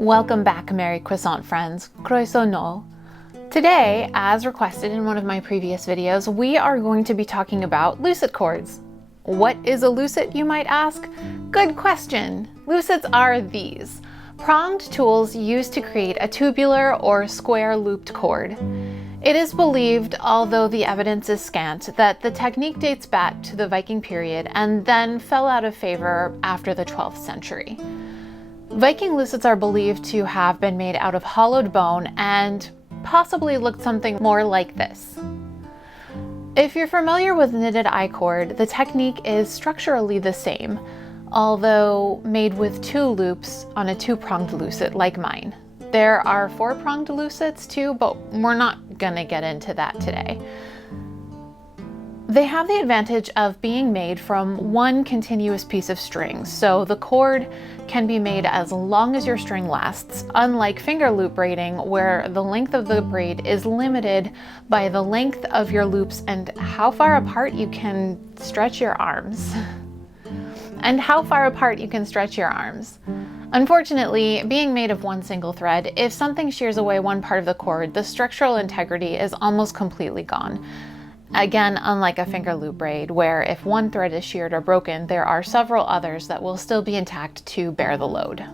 Welcome back, Merry Croissant friends. Croissant no. Today, as requested in one of my previous videos, we are going to be talking about lucet cords. What is a lucet, you might ask? Good question. Lucets are these pronged tools used to create a tubular or square looped cord. It is believed, although the evidence is scant, that the technique dates back to the Viking period and then fell out of favor after the 12th century. Viking lucets are believed to have been made out of hollowed bone and possibly looked something more like this. If you're familiar with knitted I-cord, the technique is structurally the same, although made with two loops on a two-pronged lucet like mine. There are four-pronged lucets too, but we're not gonna get into that today. They have the advantage of being made from one continuous piece of string, so the cord can be made as long as your string lasts, unlike finger loop braiding, where the length of the braid is limited by the length of your loops and how far apart you can stretch your arms. Unfortunately, being made of one single thread, if something shears away one part of the cord, the structural integrity is almost completely gone. Again, unlike a finger loop braid, where if one thread is sheared or broken, there are several others that will still be intact to bear the load.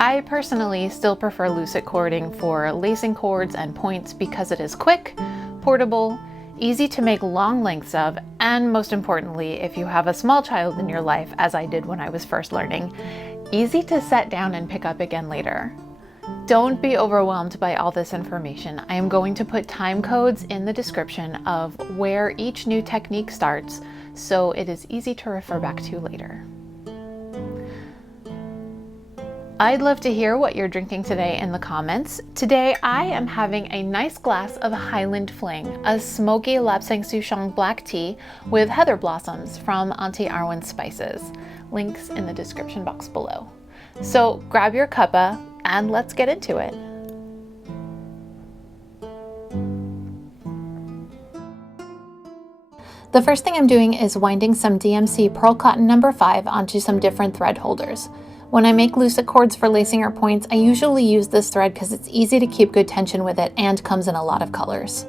I personally still prefer lucet cording for lacing cords and points because it is quick, portable, easy to make long lengths of, and most importantly, if you have a small child in your life, as I did when I was first learning, easy to set down and pick up again later. Don't be overwhelmed by all this information. I am going to put time codes in the description of where each new technique starts, so it is easy to refer back to later. I'd love to hear what you're drinking today in the comments. Today I am having a nice glass of Highland Fling, a smoky Lapsang Souchong black tea with heather blossoms from Auntie Arwen's Spices. Links in the description box below. So grab your cuppa and let's get into it. The first thing I'm doing is winding some DMC Pearl Cotton number 5 onto some different thread holders. When I make lucet cords for lacing or points, I usually use this thread because it's easy to keep good tension with it and comes in a lot of colors.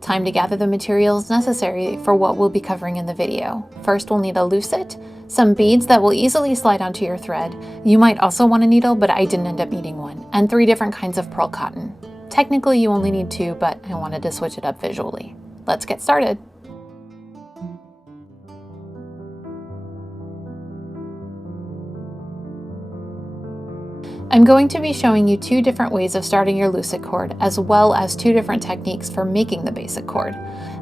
Time to gather the materials necessary for what we'll be covering in the video. First, we'll need a lucet, some beads that will easily slide onto your thread. You might also want a needle, but I didn't end up needing one, and 3 different kinds of pearl cotton. Technically, you only need 2, but I wanted to switch it up visually. Let's get started. I'm going to be showing you 2 different ways of starting your lucet cord, as well as 2 different techniques for making the basic cord.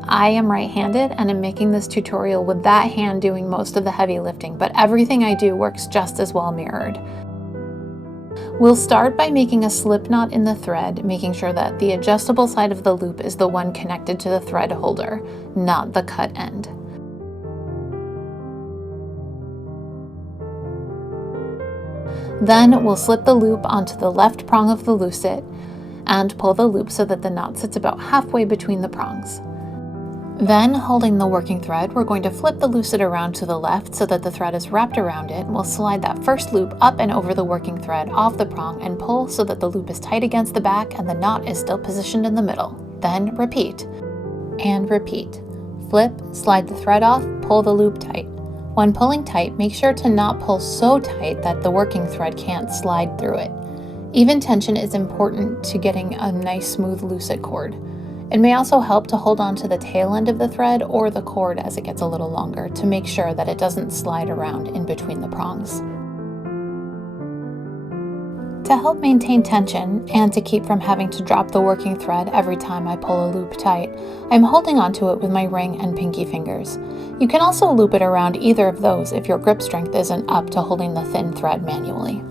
I am right-handed and I'm making this tutorial with that hand doing most of the heavy lifting, but everything I do works just as well mirrored. We'll start by making a slip knot in the thread, making sure that the adjustable side of the loop is the one connected to the thread holder, not the cut end. Then we'll slip the loop onto the left prong of the lucet and pull the loop so that the knot sits about halfway between the prongs. Then, holding the working thread, we're going to flip the lucet around to the left so that the thread is wrapped around it. We'll slide that first loop up and over the working thread off the prong and pull so that the loop is tight against the back and the knot is still positioned in the middle. Then repeat and repeat. Flip, slide the thread off, pull the loop tight. When pulling tight, make sure to not pull so tight that the working thread can't slide through it. Even tension is important to getting a nice smooth lucet cord. It may also help to hold on to the tail end of the thread or the cord as it gets a little longer to make sure that it doesn't slide around in between the prongs. To help maintain tension and to keep from having to drop the working thread every time I pull a loop tight, I'm holding onto it with my ring and pinky fingers. You can also loop it around either of those if your grip strength isn't up to holding the thin thread manually.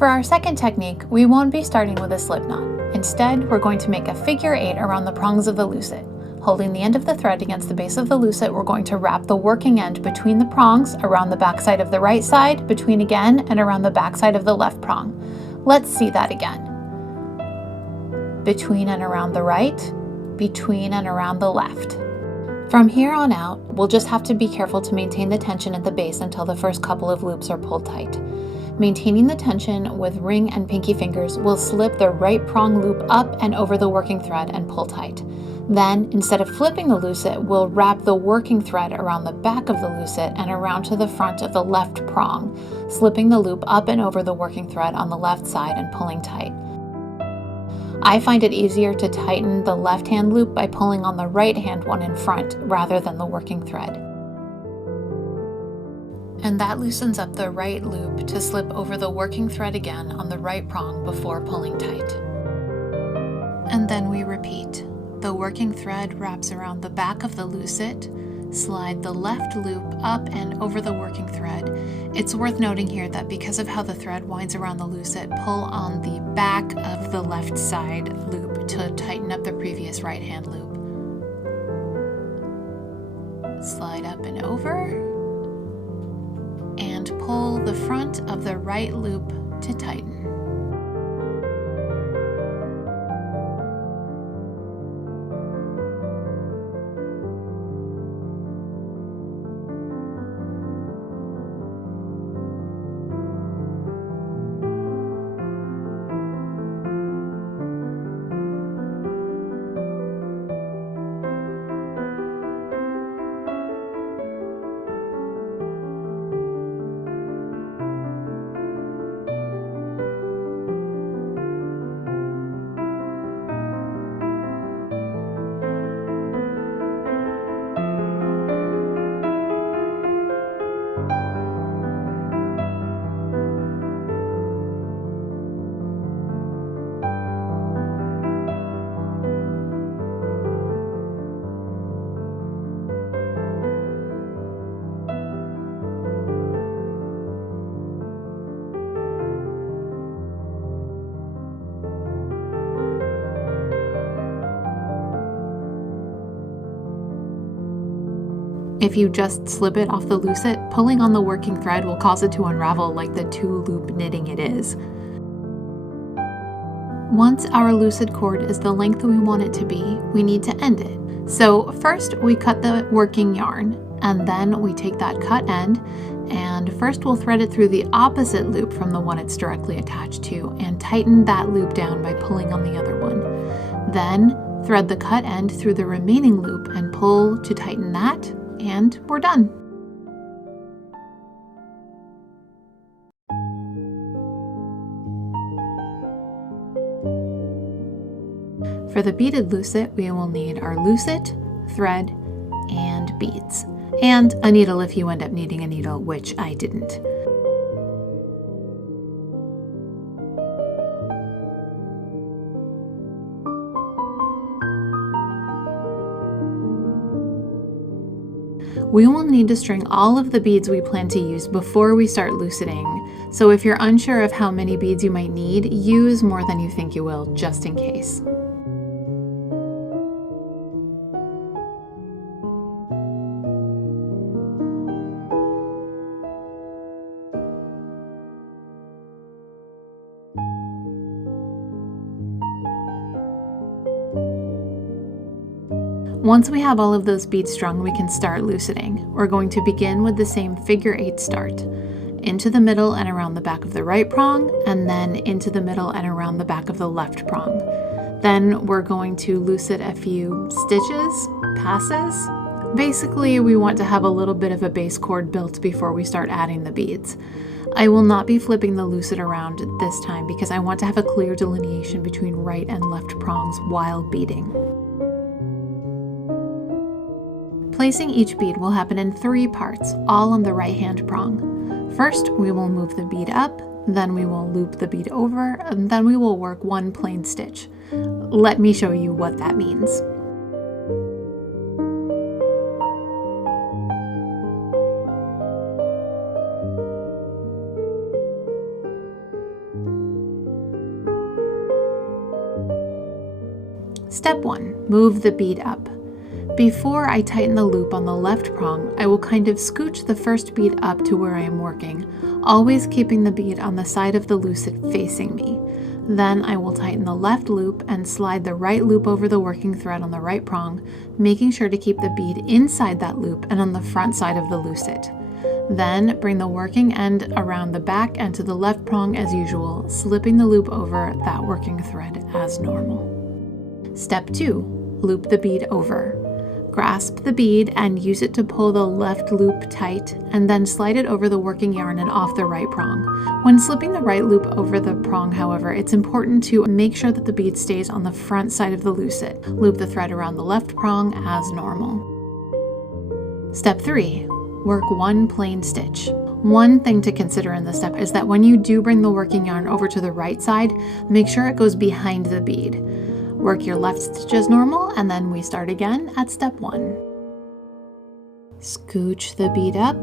For our second technique, we won't be starting with a slip knot. Instead, we're going to make a figure 8 around the prongs of the lucet. Holding the end of the thread against the base of the lucet, we're going to wrap the working end between the prongs, around the back side of the right side, between again, and around the back side of the left prong. Let's see that again. Between and around the right, between and around the left. From here on out, we'll just have to be careful to maintain the tension at the base until the first couple of loops are pulled tight. Maintaining the tension with ring and pinky fingers, we'll slip the right prong loop up and over the working thread and pull tight. Then, instead of flipping the lucet, we'll wrap the working thread around the back of the lucet and around to the front of the left prong, slipping the loop up and over the working thread on the left side and pulling tight. I find it easier to tighten the left hand loop by pulling on the right hand one in front rather than the working thread. And that loosens up the right loop to slip over the working thread again on the right prong before pulling tight. And then we repeat. The working thread wraps around the back of the lucet, slide the left loop up and over the working thread. It's worth noting here that because of how the thread winds around the lucet, pull on the back of the left side loop to tighten up the previous right hand loop. Slide up and over, and pull the front of the right loop to tighten. If you just slip it off the lucet, pulling on the working thread will cause it to unravel like the 2-loop knitting it is. Once our lucet cord is the length we want it to be, we need to end it. So first we cut the working yarn, and then we take that cut end, and first we'll thread it through the opposite loop from the one it's directly attached to, and tighten that loop down by pulling on the other one. Then thread the cut end through the remaining loop and pull to tighten that, and we're done. For the beaded lucet, we will need our lucet, thread, and beads. And a needle if you end up needing a needle, which I didn't. We will need to string all of the beads we plan to use before we start luceting, so if you're unsure of how many beads you might need, use more than you think you will, just in case. Once we have all of those beads strung, we can start luceting. We're going to begin with the same figure 8 start. Into the middle and around the back of the right prong, and then into the middle and around the back of the left prong. Then we're going to lucet a few stitches, passes. Basically, we want to have a little bit of a base cord built before we start adding the beads. I will not be flipping the lucet around this time because I want to have a clear delineation between right and left prongs while beading. Placing each bead will happen in 3 parts, all on the right hand prong. First, we will move the bead up, then we will loop the bead over, and then we will work 1 plain stitch. Let me show you what that means. Step 1. Move the bead up. Before I tighten the loop on the left prong, I will kind of scooch the first bead up to where I am working, always keeping the bead on the side of the lucet facing me. Then I will tighten the left loop and slide the right loop over the working thread on the right prong, making sure to keep the bead inside that loop and on the front side of the lucet. Then bring the working end around the back and to the left prong as usual, slipping the loop over that working thread as normal. Step 2. Loop the bead over. Grasp the bead and use it to pull the left loop tight, and then slide it over the working yarn and off the right prong. When slipping the right loop over the prong, however, it's important to make sure that the bead stays on the front side of the lucet. Loop the thread around the left prong as normal. Step 3. Work one plain stitch. One thing to consider in this step is that when you do bring the working yarn over to the right side, make sure it goes behind the bead. Work your left stitch as normal, and then we start again at step 1. Scooch the bead up.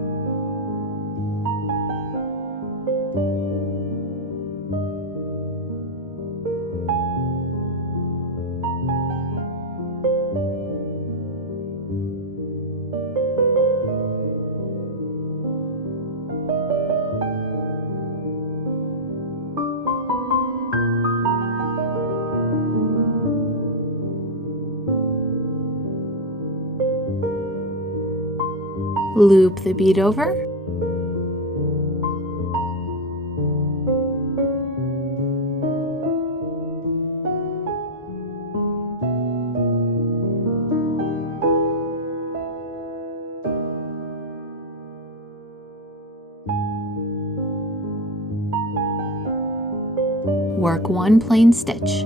Loop the bead over. Work one plain stitch.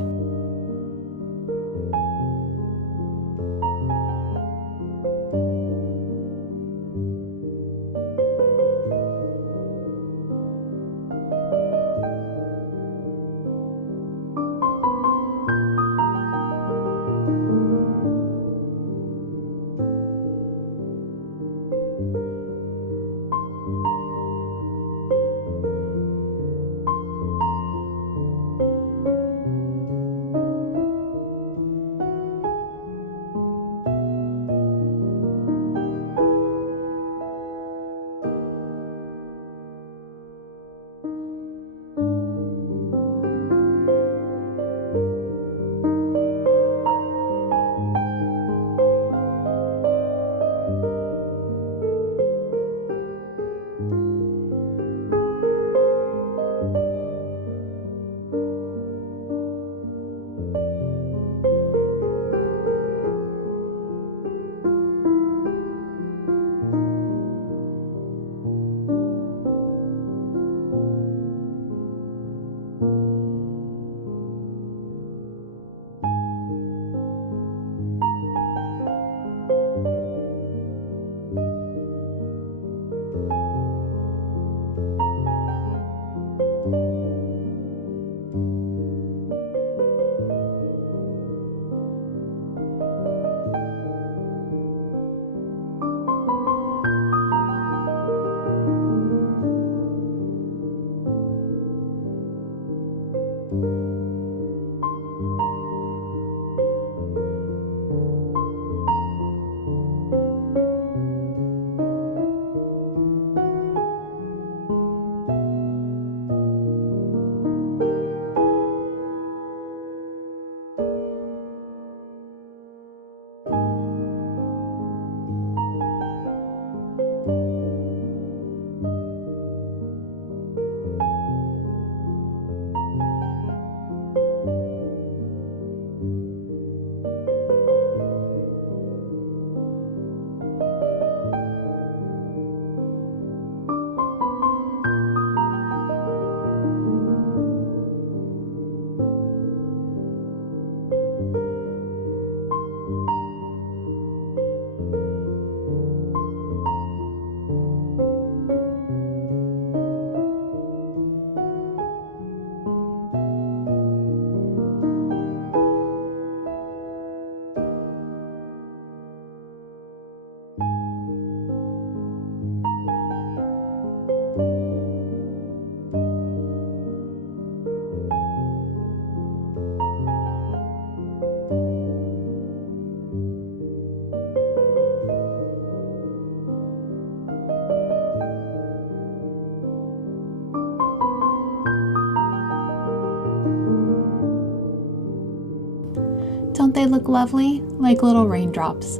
don't they look lovely? Like little raindrops.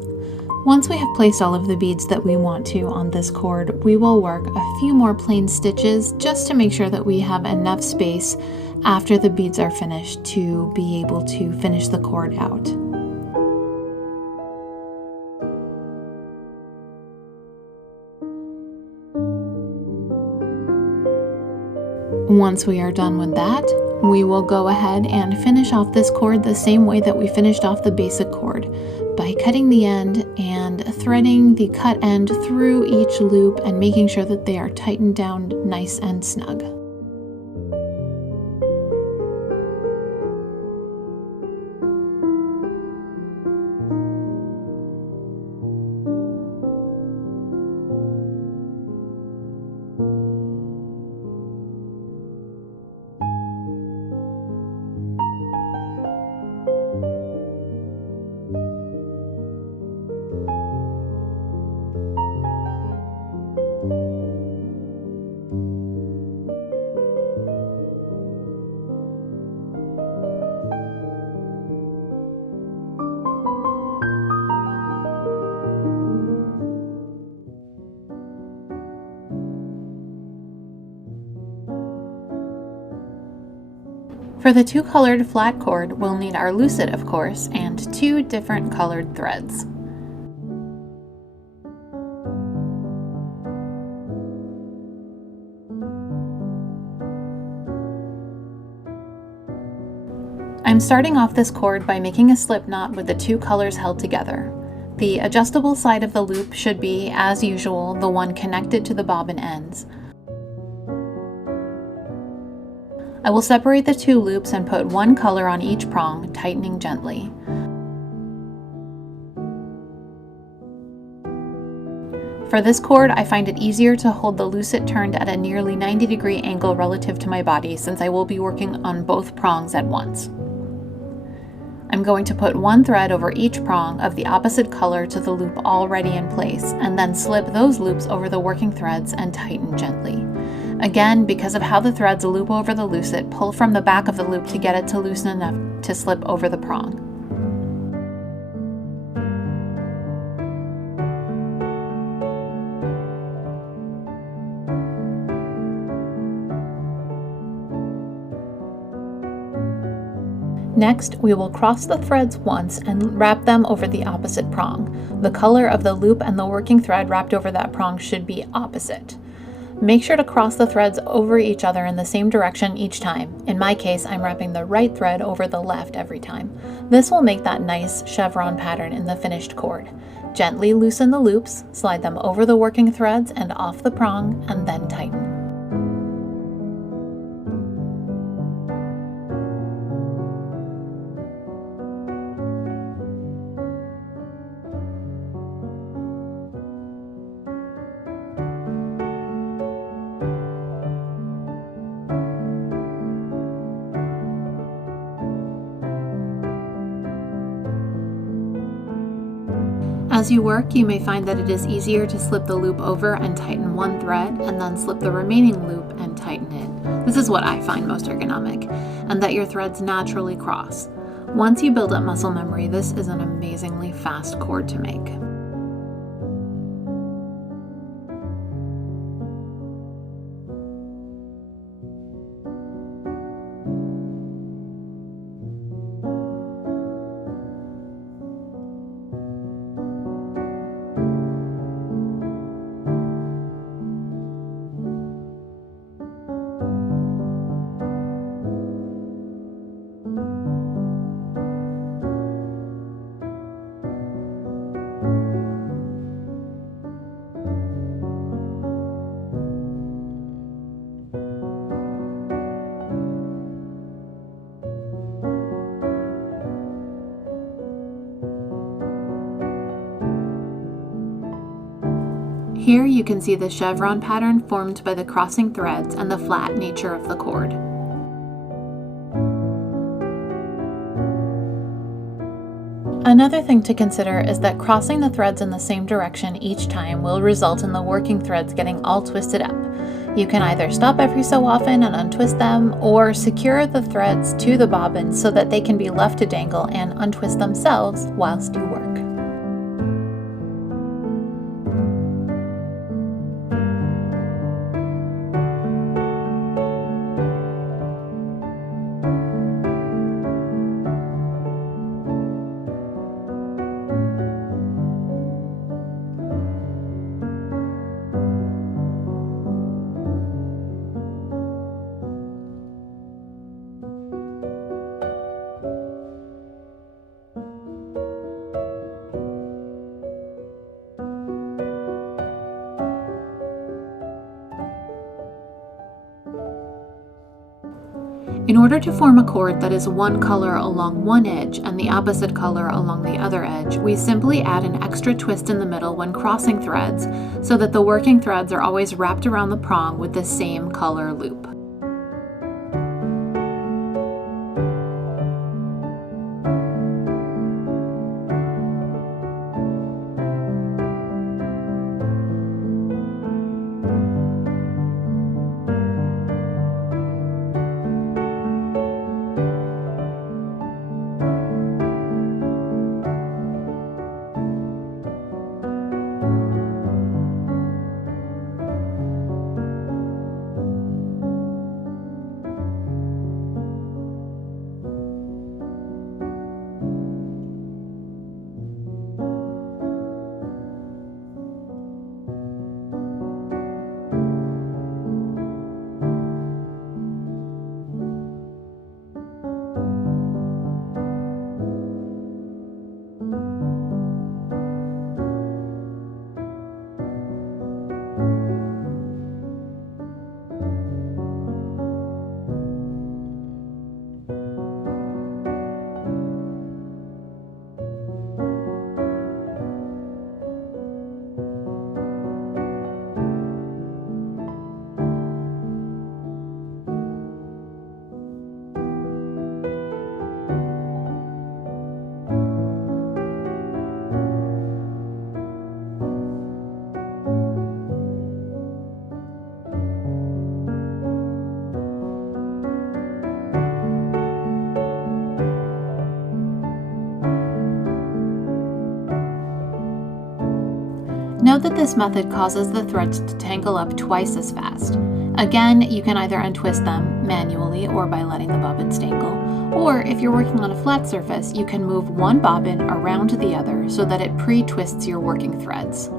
Once we have placed all of the beads that we want to on this cord, we will work a few more plain stitches just to make sure that we have enough space after the beads are finished to be able to finish the cord out. Once we are done with that, we will go ahead and finish off this cord the same way that we finished off the basic cord, by cutting the end and threading the cut end through each loop and making sure that they are tightened down nice and snug. For the two colored flat cord, we'll need our lucet, of course, and two different colored threads. I'm starting off this cord by making a slip knot with the two colors held together. The adjustable side of the loop should be, as usual, the one connected to the bobbin ends. I will separate the two loops and put one color on each prong, tightening gently. For this cord, I find it easier to hold the lucet turned at a nearly 90-degree angle relative to my body, since I will be working on both prongs at once. I'm going to put one thread over each prong of the opposite color to the loop already in place, and then slip those loops over the working threads and tighten gently. Again, because of how the threads loop over the lucet, pull from the back of the loop to get it to loosen enough to slip over the prong. Next, we will cross the threads once and wrap them over the opposite prong. The color of the loop and the working thread wrapped over that prong should be opposite. Make sure to cross the threads over each other in the same direction each time. In my case, I'm wrapping the right thread over the left every time. This will make that nice chevron pattern in the finished cord. Gently loosen the loops, slide them over the working threads and off the prong, and then tighten. As you work, you may find that it is easier to slip the loop over and tighten one thread, and then slip the remaining loop and tighten it. This is what I find most ergonomic, and that your threads naturally cross. Once you build up muscle memory, this is an amazingly fast cord to make. Here you can see the chevron pattern formed by the crossing threads and the flat nature of the cord. Another thing to consider is that crossing the threads in the same direction each time will result in the working threads getting all twisted up. You can either stop every so often and untwist them, or secure the threads to the bobbin so that they can be left to dangle and untwist themselves whilst you work. In order to form a cord that is one color along one edge and the opposite color along the other edge, we simply add an extra twist in the middle when crossing threads so that the working threads are always wrapped around the prong with the same color loop. Note that this method causes the threads to tangle up twice as fast. Again, you can either untwist them manually or by letting the bobbins dangle, or if you're working on a flat surface, you can move one bobbin around the other so that it pre-twists your working threads.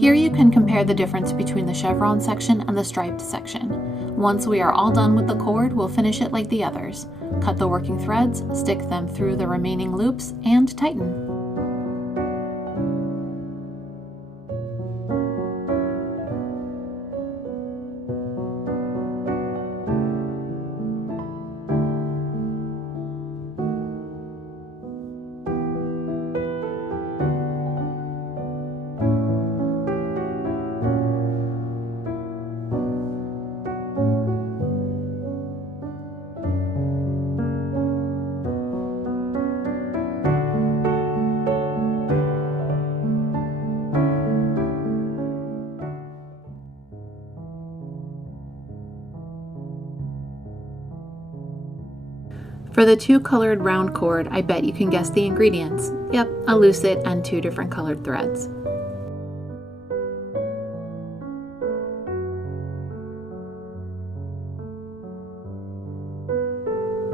Here you can compare the difference between the chevron section and the striped section. Once we are all done with the cord, we'll finish it like the others. Cut the working threads, stick them through the remaining loops, and tighten. For the 2 colored round cord, I bet you can guess the ingredients. Yep, a lucet and 2 different colored threads.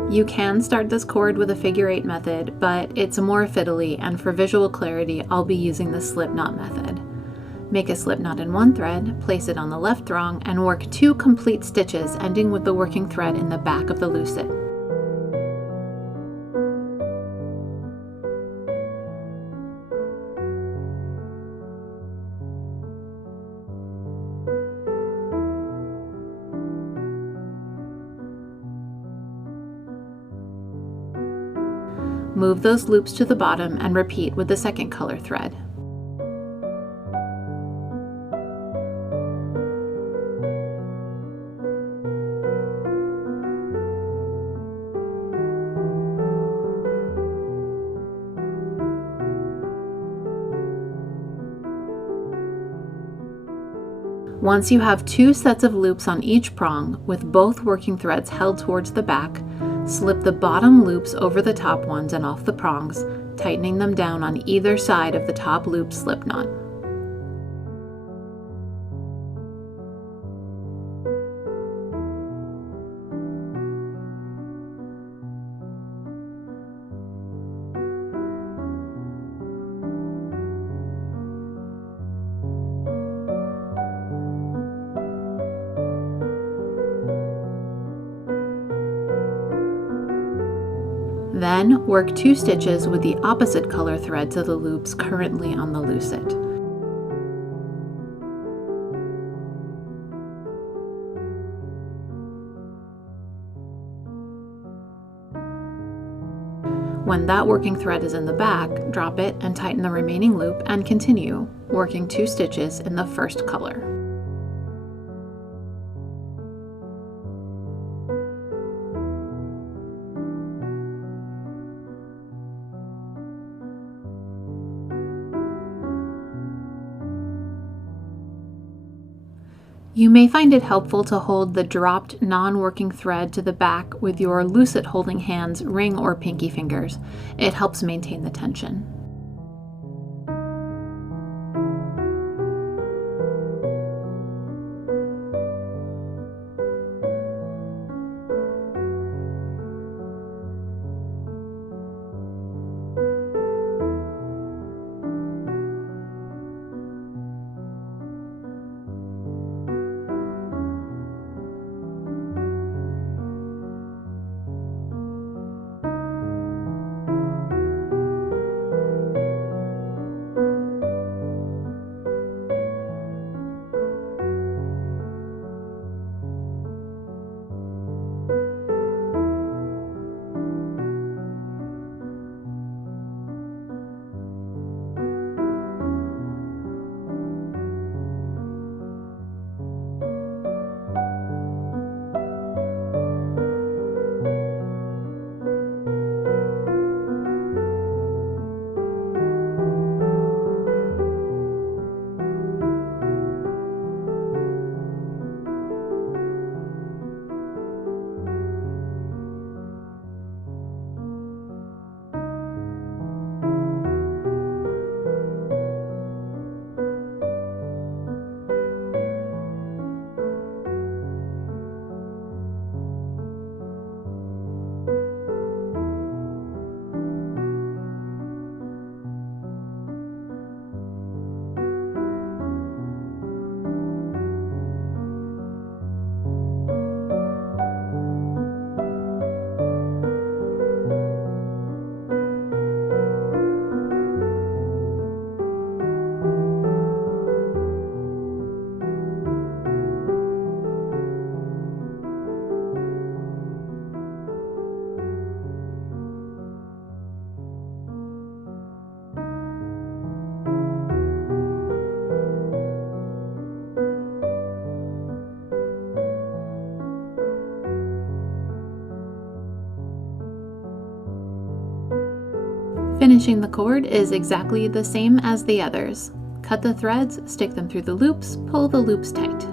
You can start this cord with a figure 8 method, but it's more fiddly, and for visual clarity, I'll be using the slip knot method. Make a slip knot in one thread, place it on the left thong, and work 2 complete stitches, ending with the working thread in the back of the lucet. Move those loops to the bottom and repeat with the second color thread. Once you have 2 sets of loops on each prong, with both working threads held towards the back, slip the bottom loops over the top ones and off the prongs, tightening them down on either side of the top loop slip knot. Then work 2 stitches with the opposite color thread to the loops currently on the lucet. When that working thread is in the back, drop it and tighten the remaining loop and continue, working 2 stitches in the first color. You may find it helpful to hold the dropped non-working thread to the back with your lucet holding hands, ring or pinky fingers. It helps maintain the tension. Finishing the cord is exactly the same as the others. Cut the threads, stick them through the loops, pull the loops tight.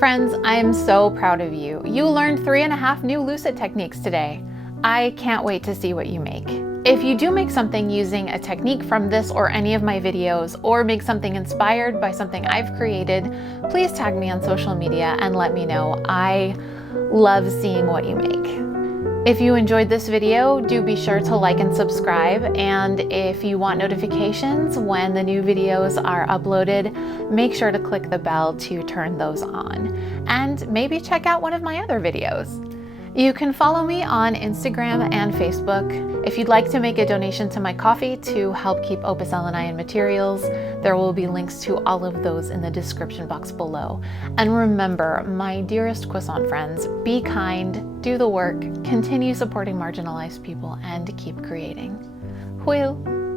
Friends, I am so proud of you. You learned 3.5 new Lucet techniques today. I can't wait to see what you make. If you do make something using a technique from this or any of my videos, or make something inspired by something I've created, please tag me on social media and let me know. I love seeing what you make. If you enjoyed this video, do be sure to like and subscribe. And if you want notifications when the new videos are uploaded, make sure to click the bell to turn those on. And maybe check out one of my other videos. You can follow me on Instagram and Facebook. If you'd like to make a donation to my coffee to help keep Opus Elenae in materials, there will be links to all of those in the description box below. And remember, my dearest croissant friends, be kind, do the work, continue supporting marginalized people, and keep creating. Hwyl!